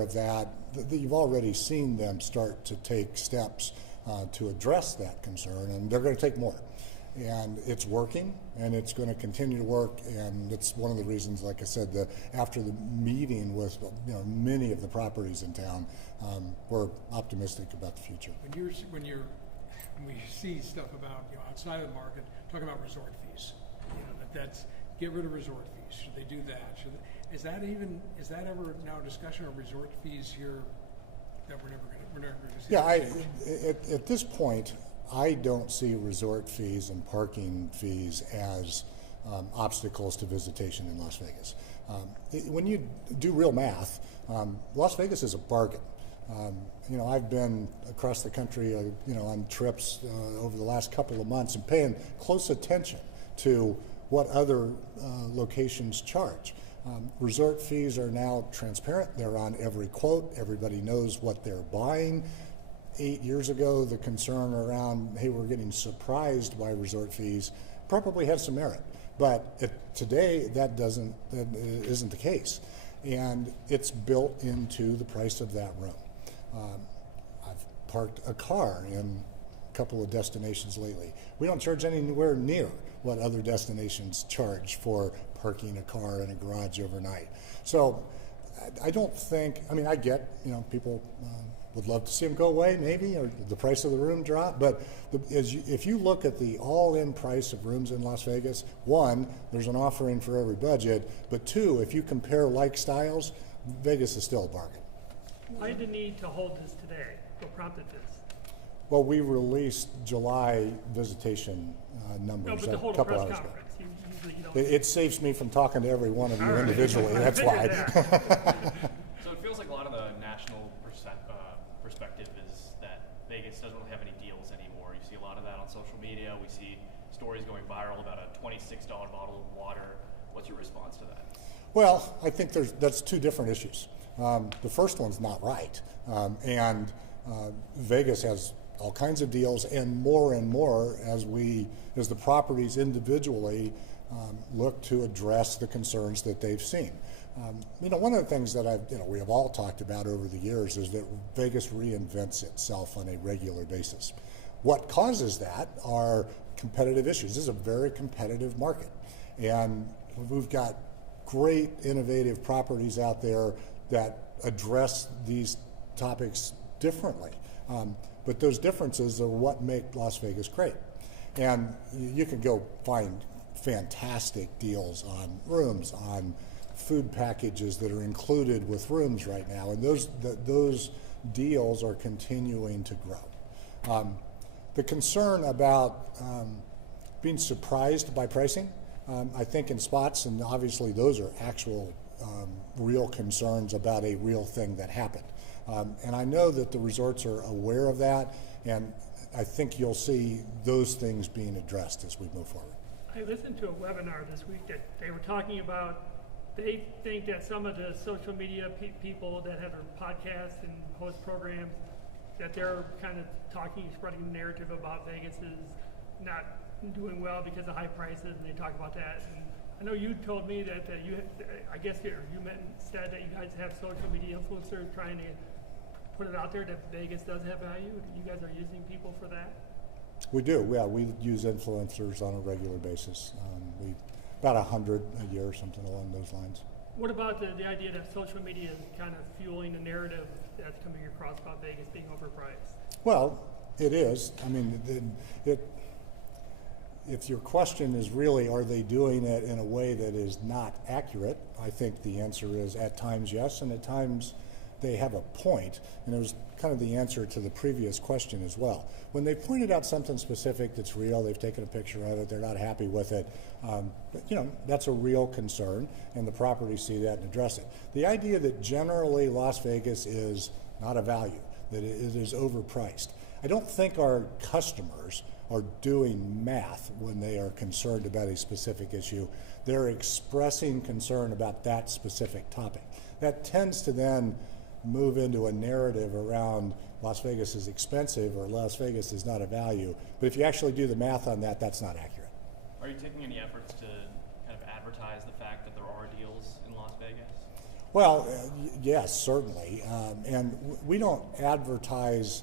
aware of that. You've already seen them start to take steps to address that concern, and they're going to take more. And it's working, and it's going to continue to work, and it's one of the reasons, like I said, after the meeting with many of the properties in town, we're optimistic about the future. When we see stuff about outside of the market, talking about resort fees, that's get rid of resort fees. Should they do that? Is that ever now a discussion of resort fees here that we're never going to see? Yeah, at this point, I don't see resort fees and parking fees as obstacles to visitation in Las Vegas. When you do real math, Las Vegas is a bargain. I've been across the country, on trips over the last couple of months and paying close attention to what other locations charge. Resort fees are now transparent. They're on every quote. Everybody knows what they're buying. 8 years ago, the concern around, hey, we're getting surprised by resort fees probably had some merit. But today, that isn't the case. And it's built into the price of that room. I've parked a car in a couple of destinations lately. We don't charge anywhere near what other destinations charge for parking a car in a garage overnight. So I don't think, I get, people would love to see them go away maybe, or the price of the room drop, but if you look at the all-in price of rooms in Las Vegas, one, there's an offering for every budget, but two, if you compare like styles, Vegas is still a bargain. Why the need to hold this today? What prompted this? Well, we released July visitation numbers but a to hold a couple press hours ago. conference, usually you don't. It saves me from talking to every one of you All right. individually, I that's figured why. that. So it feels like a lot of the national perspective is that Vegas doesn't really have any deals anymore. You see a lot of that on social media. We see stories going viral about a $26 bottle of water. What's your response to that? Well, I think that's two different issues. The first one's not right, and Vegas has all kinds of deals, and more as the properties individually look to address the concerns that they've seen. One of the things that we have all talked about over the years is that Vegas reinvents itself on a regular basis. What causes that are competitive issues. This is a very competitive market, and we've got great innovative properties out there that address these topics differently. But those differences are what make Las Vegas great. And you can go find fantastic deals on rooms, on food packages that are included with rooms right now, and those deals are continuing to grow. The concern about being surprised by pricing, I think in spots, and obviously those are actual real concerns about a real thing that happened. And I know that the resorts are aware of that, and I think you'll see those things being addressed as we move forward. I listened to a webinar this week that they were talking about, they think that some of the social media people that have their podcasts and host programs, that they're kind of spreading the narrative about Vegas is not doing well because of high prices, and they talk about that. And I know you told me that you said that you guys have social media influencers trying to put it out there that Vegas does have value. You guys are using people for that? We do, yeah. We use influencers on a regular basis. About 100 a year, something along those lines. What about the idea that social media is kind of fueling the narrative that's coming across about Vegas being overpriced? Well, it is. If your question is really, are they doing it in a way that is not accurate, I think the answer is at times yes, and at times they have a point. And it was kind of the answer to the previous question as well. When they pointed out something specific that's real, they've taken a picture of it, they're not happy with it, that's a real concern, and the properties see that and address it. The idea that generally Las Vegas is not a value, that it is overpriced. I don't think our customers are doing math when they are concerned about a specific issue. They're expressing concern about that specific topic. That tends to then move into a narrative around Las Vegas is expensive or Las Vegas is not a value. But if you actually do the math on that, that's not accurate. Are you taking any efforts to kind of advertise the fact that there are deals in Las Vegas? Well, yes, certainly. And we don't advertise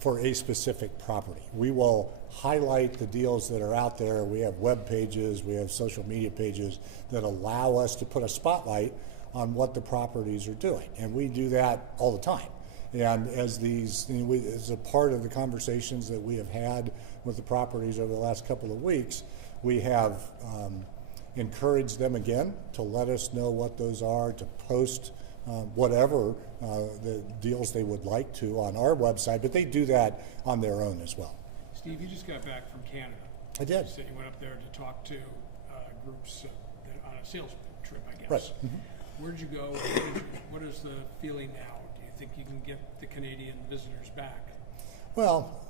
for a specific property. We will highlight the deals that are out there. We have web pages, we have social media pages that allow us to put a spotlight on what the properties are doing. And we do that all the time. And as as a part of the conversations that we have had with the properties over the last couple of weeks, we have encouraged them again to let us know what those are, to post whatever the deals they would like to on our website, but they do that on their own as well. Steve, you just got back from Canada. I did. You said you went up there to talk to groups on a sales trip, I guess. Right. Mm-hmm. Where'd you go? What is the feeling now? Do you think you can get the Canadian visitors back? Well,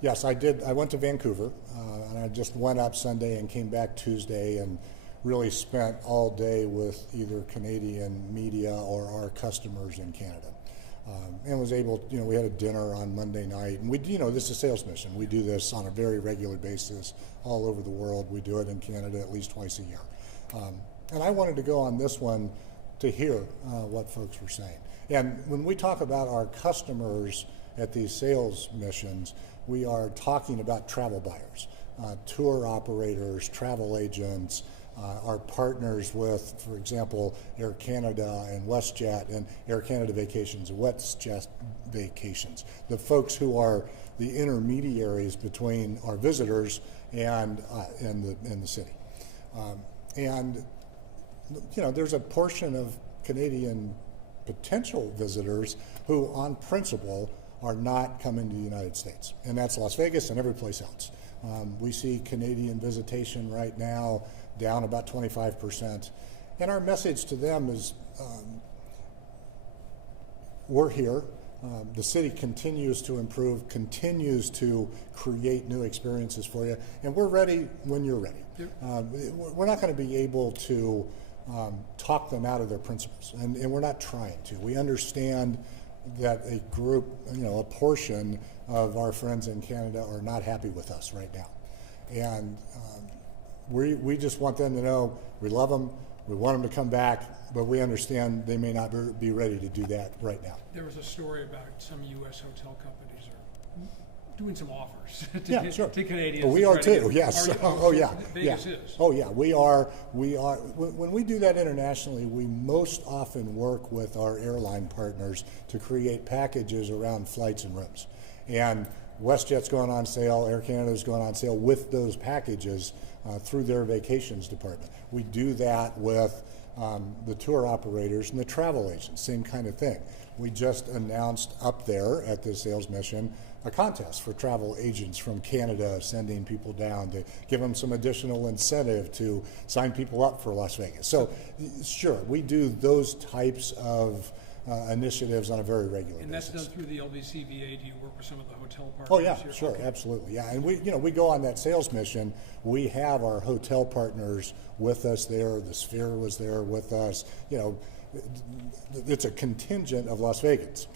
yes, I did. I went to Vancouver, and I just went up Sunday and came back Tuesday and really spent all day with either Canadian media or our customers in Canada. And was able, we had a dinner on Monday night, and this is a sales mission. We do this on a very regular basis all over the world. We do it in Canada at least twice a year. And I wanted to go on this one to hear what folks were saying. And when we talk about our customers at these sales missions, we are talking about travel buyers, tour operators, travel agents, our partners with, for example, Air Canada and WestJet, and Air Canada Vacations and WestJet Vacations, the folks who are the intermediaries between our visitors and the city. And there's a portion of Canadian potential visitors who, on principle, are not coming to the United States, and that's Las Vegas and every place else. We see Canadian visitation right now down about 25%, and our message to them is we're here. The city continues to improve, continues to create new experiences for you, and we're ready when you're ready. We're not going to be able to talk them out of their principles, and we're not trying to. We understand that a group, a portion of our friends in Canada are not happy with us right now. And we just want them to know we love them, we want them to come back, but we understand they may not be ready to do that right now. There was a story about some U.S. hotel companies are doing some offers to Canadians. Well, we are too, get, yes. Vegas is. Oh yeah, we are. When we do that internationally, we most often work with our airline partners to create packages around flights and rooms. And WestJet's going on sale, Air Canada's going on sale with those packages through their vacations department. We do that with the tour operators and the travel agents, same kind of thing. We just announced up there at the sales mission a contest for travel agents from Canada, sending people down to give them some additional incentive to sign people up for Las Vegas. So sure, we do those types of initiatives on a very regular basis. And that's done through the LVCVA. Do you work with some of the hotel partners? Oh yeah, here? sure, Okay. absolutely, yeah. And we go on that sales mission. We have our hotel partners with us there. The Sphere was there with us. It's a contingent of Las Vegans,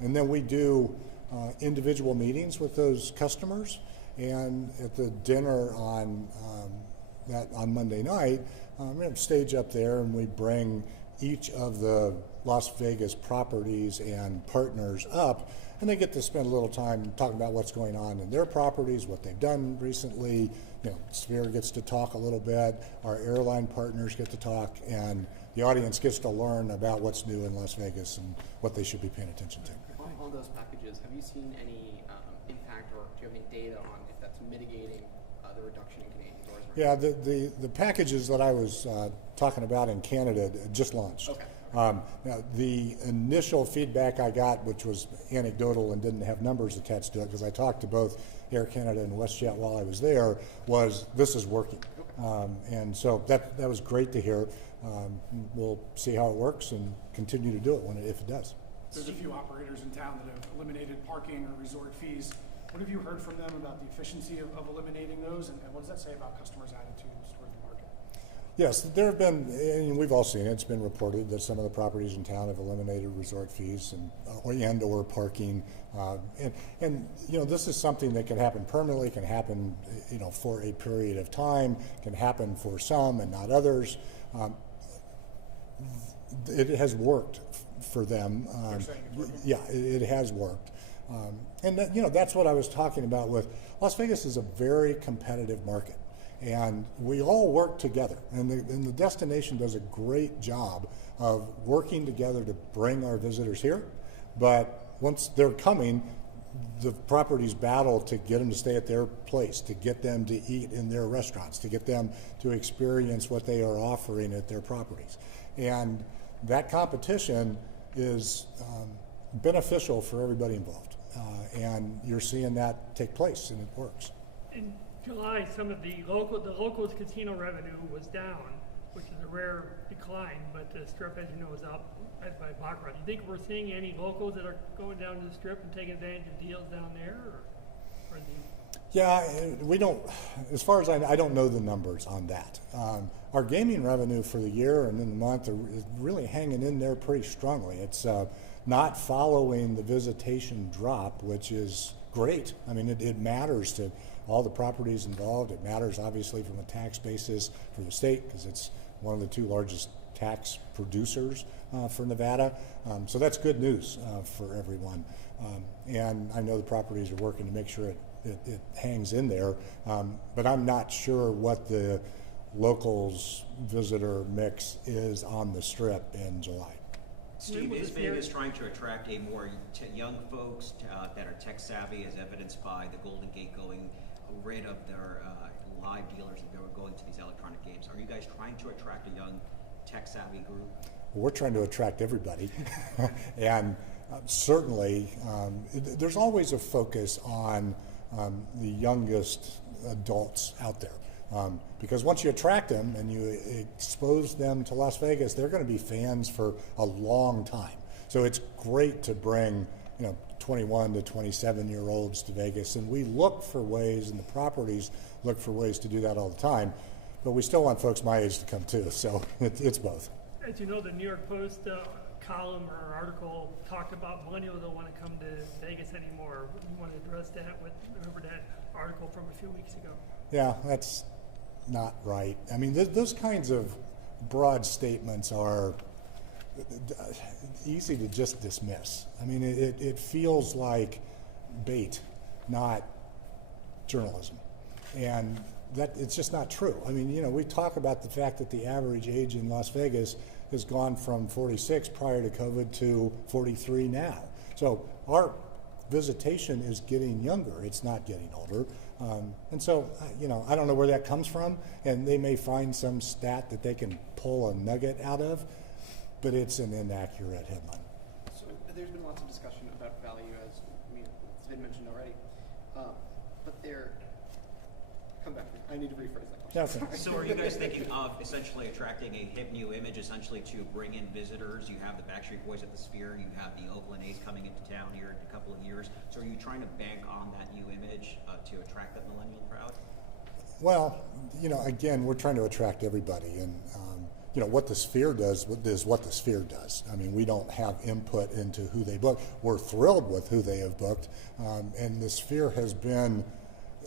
and then we do individual meetings with those customers. And at the dinner on Monday night, we have a stage up there, and we bring each of the Las Vegas properties and partners up, and they get to spend a little time talking about what's going on in their properties, what they've done recently. Sphere gets to talk a little bit, our airline partners get to talk, and the audience gets to learn about what's new in Las Vegas and what they should be paying attention to. On those packages, have you seen any impact, or do you have any data on if that's mitigating the reduction in Canadian tourism? Yeah, the packages that I was talking about in Canada just launched. Okay. Now, the initial feedback I got, which was anecdotal and didn't have numbers attached to it, because I talked to both Air Canada and WestJet while I was there, was this is working. And so that was great to hear. We'll see how it works and continue to do it if it does. There's a few operators in town that have eliminated parking or resort fees. What have you heard from them about the efficiency of eliminating those, and what does that say about customers' attitudes toward the market? Yes, there have been, and we've all seen it, it's been reported that some of the properties in town have eliminated resort fees and or parking. And this is something that can happen permanently, can happen, for a period of time, can happen for some and not others. it has worked for them. You're saying it's working? Yeah, it has worked. And that, that's what I was talking about with Las Vegas is a very competitive market, and we all work together. And the destination does a great job of working together to bring our visitors here. But once they're coming, the properties battle to get them to stay at their place, to get them to eat in their restaurants, to get them to experience what they are offering at their properties. And that competition is beneficial for everybody involved. And you're seeing that take place, and it works. In July, some of the locals casino revenue was down, which is a rare decline, but the Strip, as you know, is up by Baccarat. Do you think we're seeing any locals that are going down to the Strip and taking advantage of deals down there? Or Yeah, we don't, as far as I don't know the numbers on that. Our gaming revenue for the year and in the month is really hanging in there pretty strongly. It's not following the visitation drop, which is great. I mean, it matters to all the properties involved. It matters, obviously, from a tax basis for the state, because it's one of the two largest tax producers for Nevada. So that's good news for everyone. And I know the properties are working to make sure it hangs in there. But I'm not sure what the locals visitor mix is on the Strip in July. Steve, is Vegas trying to attract a more young folks that are tech savvy, as evidenced by the Golden Gate going rid of their live dealers and they were going to these electronic games? Are you guys trying to attract a young tech savvy group? We're trying to attract everybody. And certainly there's always a focus on the youngest adults out there. Because once you attract them and you expose them to Las Vegas, they're going to be fans for a long time. So it's great to bring 21 to 27-year-olds to Vegas, and we look for ways, and the properties look for ways to do that all the time. But we still want folks my age to come too, so it's both. as you know, the New York Post column or article talked about millennials don't want to come to Vegas anymore. You want to address that with, remember that article from a few weeks ago? Yeah, that's not right. I mean, those kinds of broad statements are easy to just dismiss. I mean, it feels like bait, not journalism. And that it's just not true. I mean, we talk about the fact that the average age in Las Vegas has gone from 46 prior to COVID to 43 now. So our visitation is getting younger. It's not getting older. And so, I don't know where that comes from, and they may find some stat that they can pull a nugget out of, but it's an inaccurate headline. So there's been lots of discussion about value, as it's been mentioned already. But come back. I need to rephrase that question. Okay. So are you guys thinking of essentially attracting a hip new image, essentially to bring in visitors? You have the Backstreet Boys at the Sphere, you have the Oakland A's coming into town here in a couple of years. So are you trying to bank on that new image to attract that millennial crowd? Well, again, we're trying to attract everybody, and what the Sphere does is what the Sphere does. I mean, we don't have input into who they book. We're thrilled with who they have booked, and the Sphere has been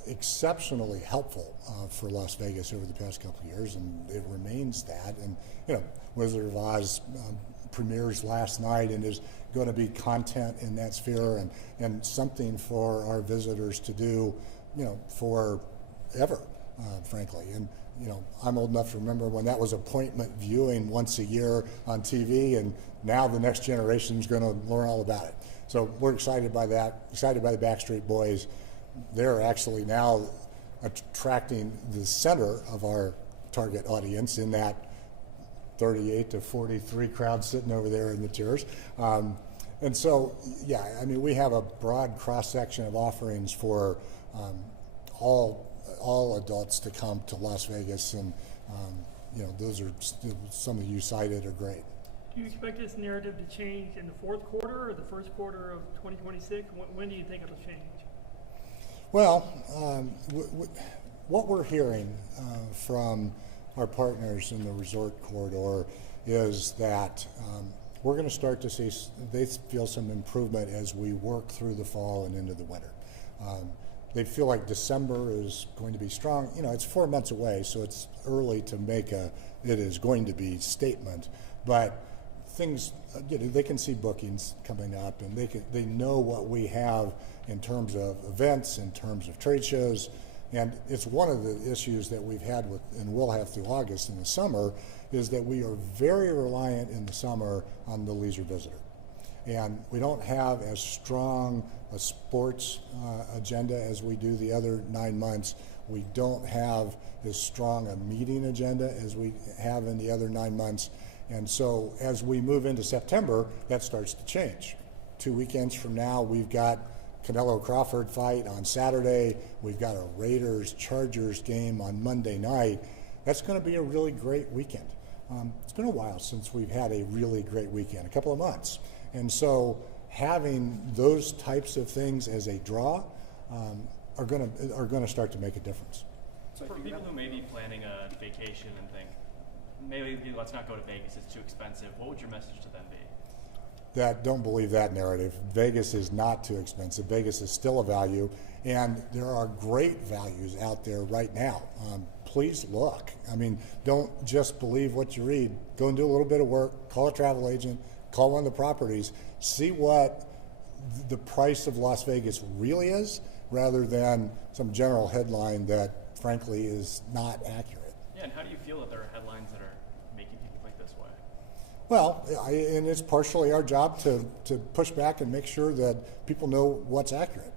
exceptionally helpful for Las Vegas over the past couple of years, and it remains that. And Wizard of Oz premieres last night and is going to be content in that Sphere and something for our visitors to do, forever, frankly. And I'm old enough to remember when that was appointment viewing once a year on TV, and now the next generation is going to learn all about it. So we're excited by that. Excited by the Backstreet Boys. They're actually now attracting the center of our target audience in that 38 to 43 crowd sitting over there in the chairs. And so, yeah, I mean, we have a broad cross-section of offerings for all adults to come to Las Vegas, and those are some of you cited are great. Do you expect this narrative to change in the fourth quarter or the first quarter of 2026? When do you think it'll change? Well, what we're hearing from our partners in the resort corridor is that we're going to start to see, they feel some improvement as we work through the fall and into the winter. They feel like December is going to be strong. It's 4 months away, so it's early to make it is going to be statement. but things, they can see bookings coming up, and they know what we have in terms of events, in terms of trade shows, and it's one of the issues that we've had with, and will have through August in the summer, is that we are very reliant in the summer on the leisure visitor. And we don't have as strong a sports agenda as we do the other 9 months. We don't have as strong a meeting agenda as we have in the other 9 months. And so as we move into September, that starts to change. 2 weekends from now, we've got Canelo Crawford fight on Saturday. We've got a Raiders-Chargers game on Monday night. That's going to be a really great weekend. It's been a while since we've had a really great weekend, a couple of months. And so having those types of things as a draw are going to start to make a difference. So For people who may be planning a vacation and think, maybe let's not go to Vegas, it's too expensive, what would your message to them be? That don't believe that narrative. Vegas is not too expensive. Vegas is still a value, and there are great values out there right now. Please look. I mean, don't just believe what you read. Go and do a little bit of work, call a travel agent, call one of the properties, see what the price of Las Vegas really is, rather than some general headline that, frankly, is not accurate. Yeah, and how do you feel that there are headlines that are making people think this way? Well, and it's partially our job to push back and make sure that people know what's accurate.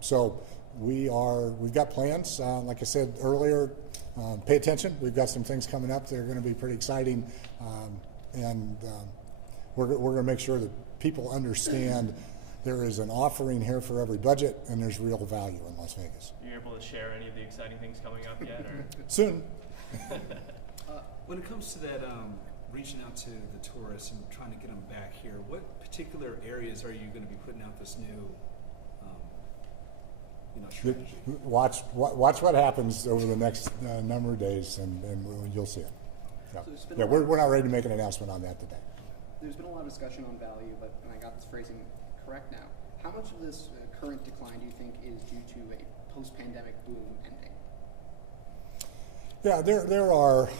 So we've got plans. Like I said earlier, pay attention. We've got some things coming up that are going to be pretty exciting, and we're going to make sure that people understand there is an offering here for every budget, and there's real value in Las Vegas. Are you able to share any of the exciting things coming up yet? Or? Soon. When it comes to that, reaching out to the tourists and trying to get them back here, what particular areas are you going to be putting out this new, strategy? Watch what happens over the next number of days, and you'll see it. Yeah, So we're not ready to make an announcement on that today. There's been a lot of discussion on value, but and I got this phrasing correct now. How much of this current decline do you think is due to a post-pandemic boom ending? Yeah, there are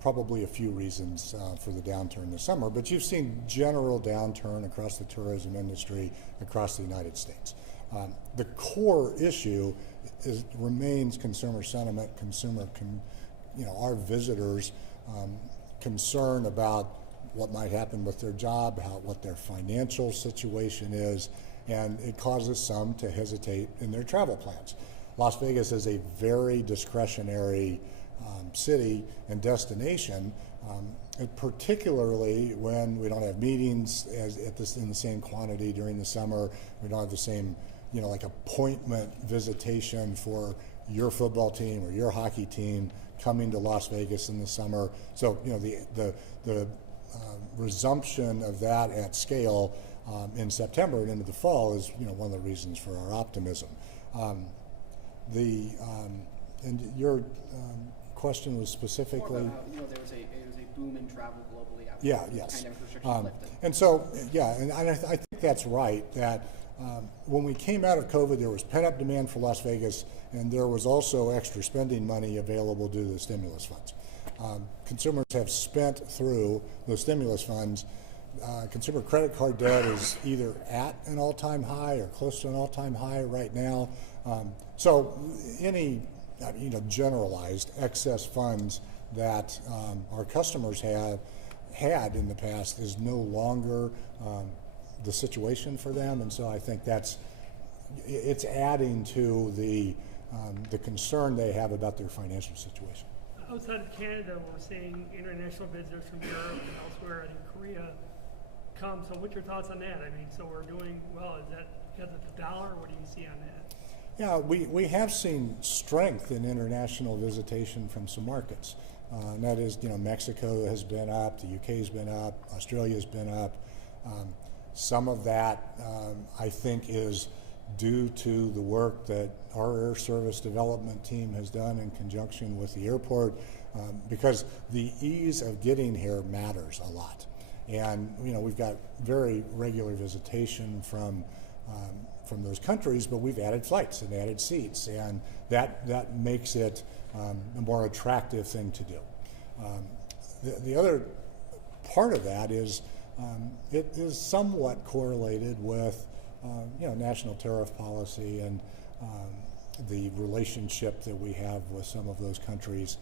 probably a few reasons for the downturn this summer, but you've seen general downturn across the tourism industry across the United States. The core issue remains consumer sentiment, our visitors' concern about what might happen with their job, what their financial situation is, and it causes some to hesitate in their travel plans. Las Vegas is a very discretionary city and destination, and particularly when we don't have meetings in the same quantity during the summer. We don't have the same, like appointment visitation for your football team or your hockey team coming to Las Vegas in the summer. So, the resumption of that at scale in September and into the fall is, one of the reasons for our optimism. And your question was specifically. More about how, there was a boom in travel globally after Yeah, the yes. pandemic restrictions lifted. And so, and I think that's right, that when we came out of COVID, there was pent-up demand for Las Vegas, and there was also extra spending money available due to the stimulus funds. Consumers have spent through those stimulus funds. Consumer credit card debt is either at an all-time high or close to an all-time high right now. So any generalized excess funds that our customers have had in the past is no longer the situation for them, and so I think it's adding to the concern they have about their financial situation. Outside of Canada, we're seeing international visitors from Europe and elsewhere, I think Korea come. So what's your thoughts on that? I mean, so we're doing well. Is that because of the dollar? What do you see on that? Yeah, we have seen strength in international visitation from some markets. And that is, Mexico has been up, the UK has been up, Australia's been up. Some of that, I think, is due to the work that our air service development team has done in conjunction with the airport, because the ease of getting here matters a lot. And we've got very regular visitation from those countries, but we've added flights and added seats, and that makes it a more attractive thing to do. The other part of that is it is somewhat correlated with national tariff policy and the relationship that we have with some of those countries.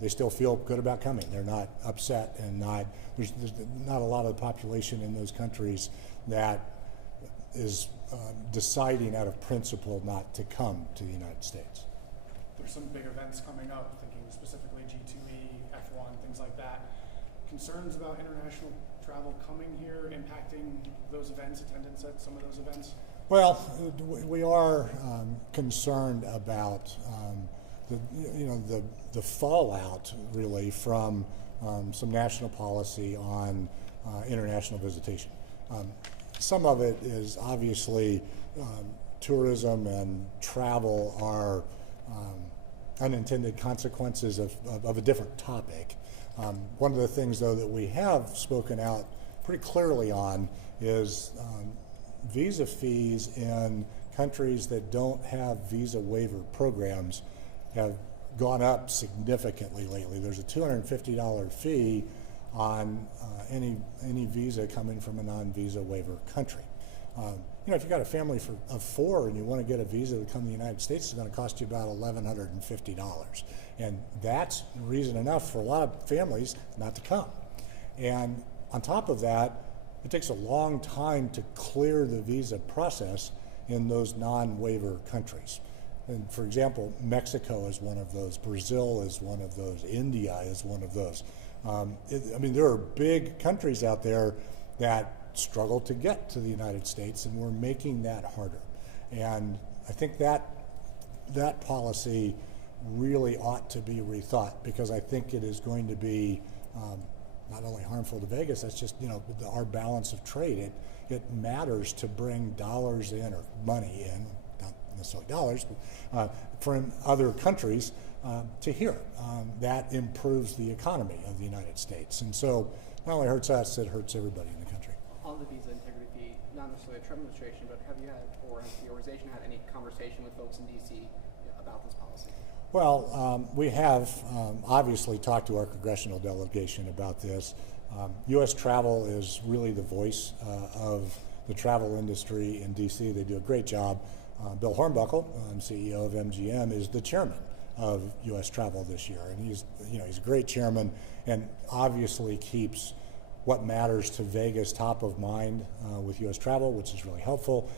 They still feel good about coming. They're not upset, and there's not a lot of the population in those countries that is deciding out of principle not to come to the United States. There's some big events coming up, thinking specifically G2E, F1, things like that. Concerns about international travel coming here, impacting those events, attendance at some of those events? Well, we are concerned about the fallout really from some national policy on international visitation. Some of it is obviously tourism and travel are unintended consequences of a different topic. One of the things, though, that we have spoken out pretty clearly on is visa fees in countries that don't have visa waiver programs have gone up significantly lately. There's a $250 fee on any visa coming from a non-visa waiver country. If you've got a family of four and you want to get a visa to come to the United States, it's going to cost you about $1,150. And that's reason enough for a lot of families not to come. And on top of that, it takes a long time to clear the visa process in those non-waiver countries. And for example, Mexico is one of those, Brazil is one of those, India is one of those. There are big countries out there that struggle to get to the United States, and we're making that harder. And I think that policy really ought to be rethought, because I think it is going to be not only harmful to Vegas, that's just, our balance of trade. It matters to bring dollars in, or money in, not necessarily dollars, but from other countries to here. That improves the economy of the United States. And so not only hurts us, it hurts everybody in the country. On the visa integrity fee, not necessarily the Trump administration, but have you had, or has the organization had any conversation with folks in D.C. about this policy? Well, we have obviously talked to our congressional delegation about this. U.S. Travel is really the voice of the travel industry in D.C. They do a great job. Bill Hornbuckle, CEO of MGM, is the chairman of U.S. Travel this year, and he's a great chairman, and obviously keeps what matters to Vegas top of mind with U.S. Travel, which is really helpful.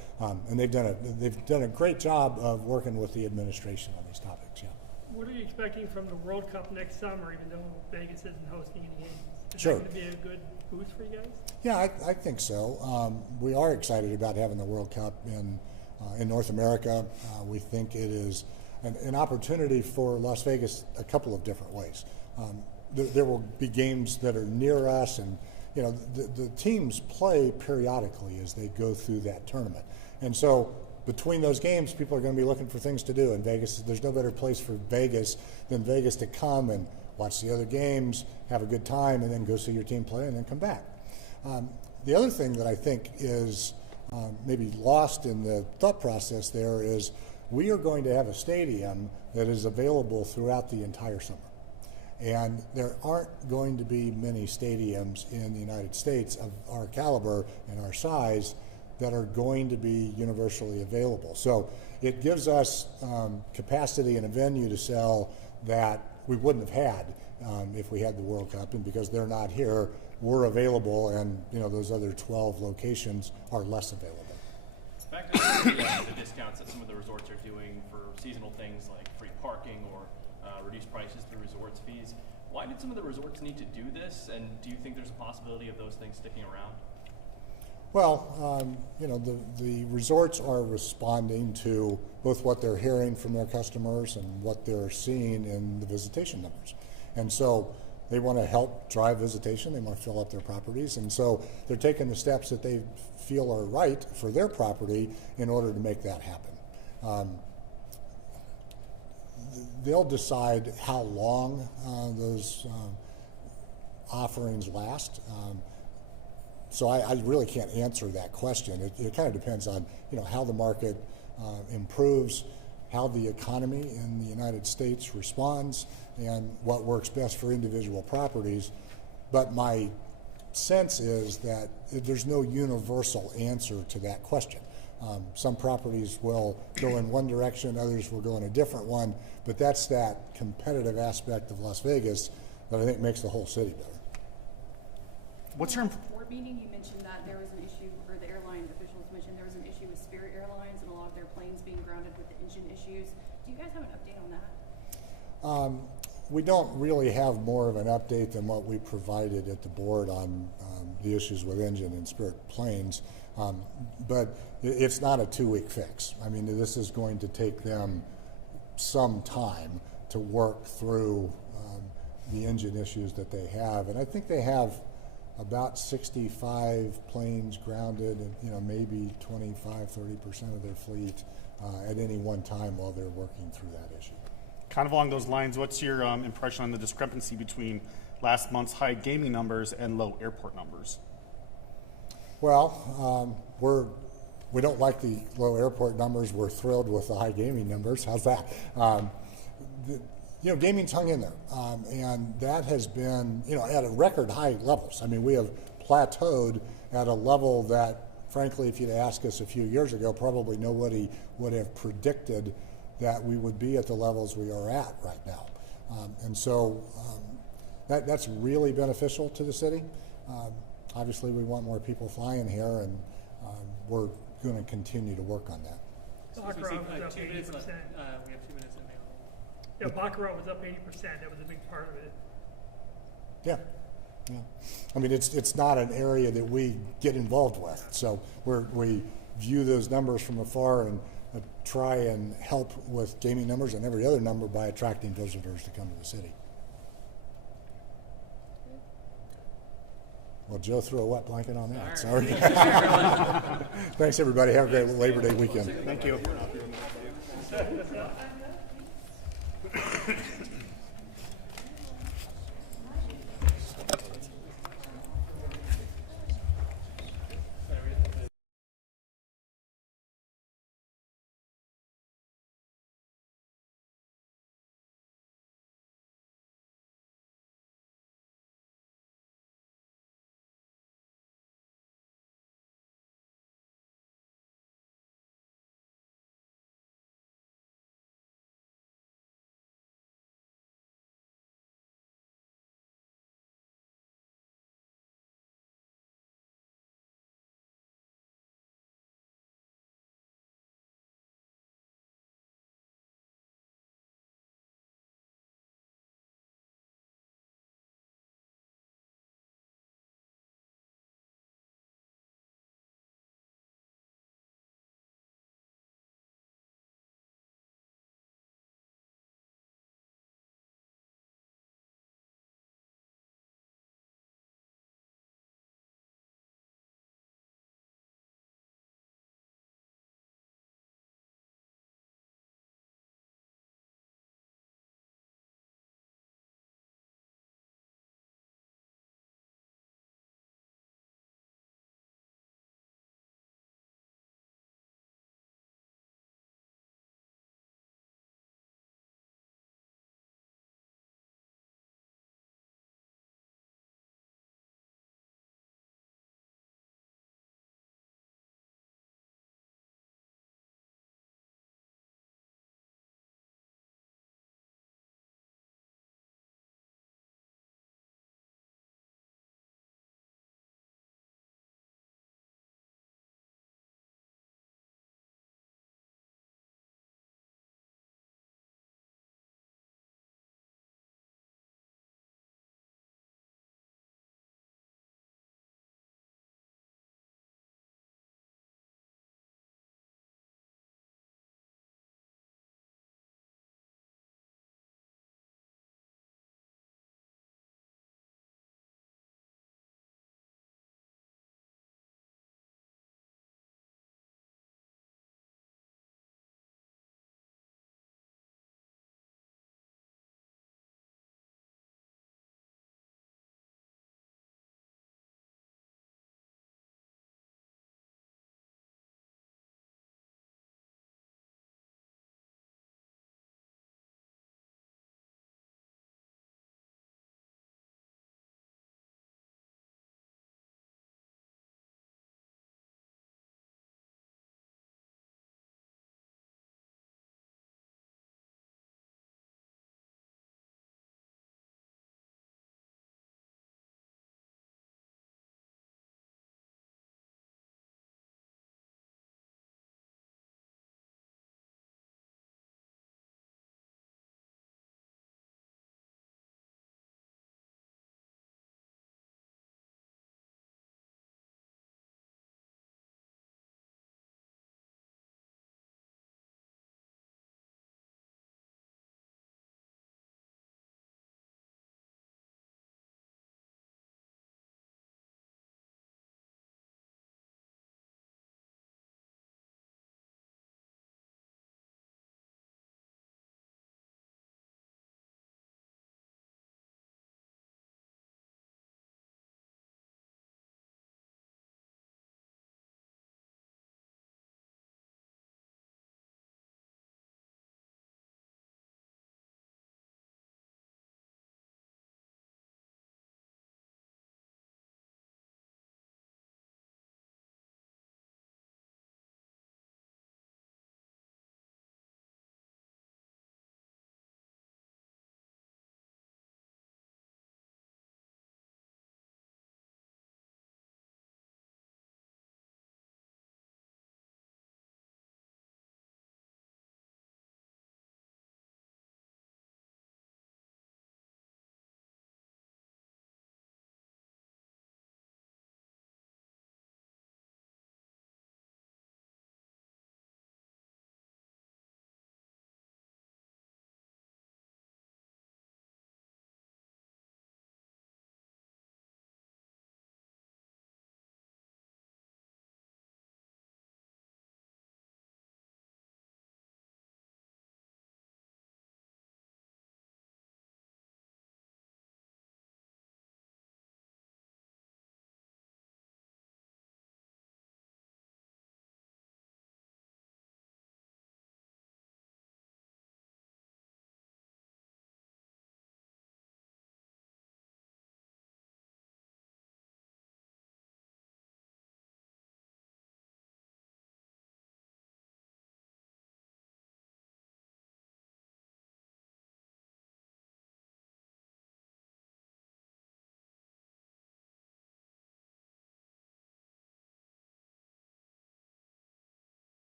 And they've done a great job of working with the administration on these topics. Yeah. What are you expecting from the World Cup next summer, even though Vegas isn't hosting any games? Is Sure. that going to be a good boost for you guys? Yeah, I think so. We are excited about having the World Cup in North America. We think it is an opportunity for Las Vegas a couple of different ways. There will be games that are near us, and the teams play periodically as they go through that tournament. And so between those games, people are going to be looking for things to do in Vegas. There's no better place for Vegas than Vegas to come and watch the other games, have a good time, and then go see your team play and then come back. The other thing that I think is maybe lost in the thought process there is we are going to have a stadium that is available throughout the entire summer. And there aren't going to be many stadiums in the United States of our caliber and our size that are going to be universally available. So it gives us capacity and a venue to sell that we wouldn't have had if we had the World Cup. And because they're not here, we're available, and those other 12 locations are less available. Back to the discounts that some of the resorts are doing for seasonal things like free parking or reduced prices through resorts fees. Why did some of the resorts need to do this, and do you think there's a possibility of those things sticking around? Well, the resorts are responding to both what they're hearing from their customers and what they're seeing in the visitation numbers. And so they want to help drive visitation. They want to fill up their properties. And so they're taking the steps that they feel are right for their property in order to make that happen. They'll decide how long those offerings last. So I really can't answer that question. It kind of depends on how the market improves, how the economy in the United States responds, and what works best for individual properties. But my sense is that there's no universal answer to that question. Some properties will go in one direction, others will go in a different one, but that's that competitive aspect of Las Vegas that I think makes the whole city better. What's your board meeting? You mentioned that there was an issue, or the airline officials mentioned there was an issue with Spirit Airlines and a lot of their planes being grounded with the engine issues. Do you guys have an update on that? We don't really have more of an update than what we provided at the board on the issues with engine and Spirit planes, but it's not a 2-week fix. I mean, this is going to take them some time to work through the engine issues that they have, and I think they have about 65 planes grounded, and maybe 25-30% of their fleet at any one time while they're working through that issue. Kind of along those lines, what's your impression on the discrepancy between last month's high gaming numbers and low airport numbers? Well, we don't like the low airport numbers. We're thrilled with the high gaming numbers. How's that? Gaming's hung in there, and that has been, at a record high levels. I mean, we have plateaued at a level that, frankly, if you'd asked us a few years ago, probably nobody would have predicted that we would be at the levels we are at right now. And so that's really beneficial to the city. Obviously, we want more people flying here, and we're going to continue to work on that. Baccarat was up 80%. We have 2 minutes in there. Yeah, Baccarat was up 80%. That was a big part of it. Yeah. I mean, it's not an area that we get involved with, so we view those numbers from afar and try and help with gaming numbers and every other number by attracting visitors to come to the city. Well, Joe threw a wet blanket on that. Sorry. Thanks, everybody. Have a great Labor Day weekend. Thank you.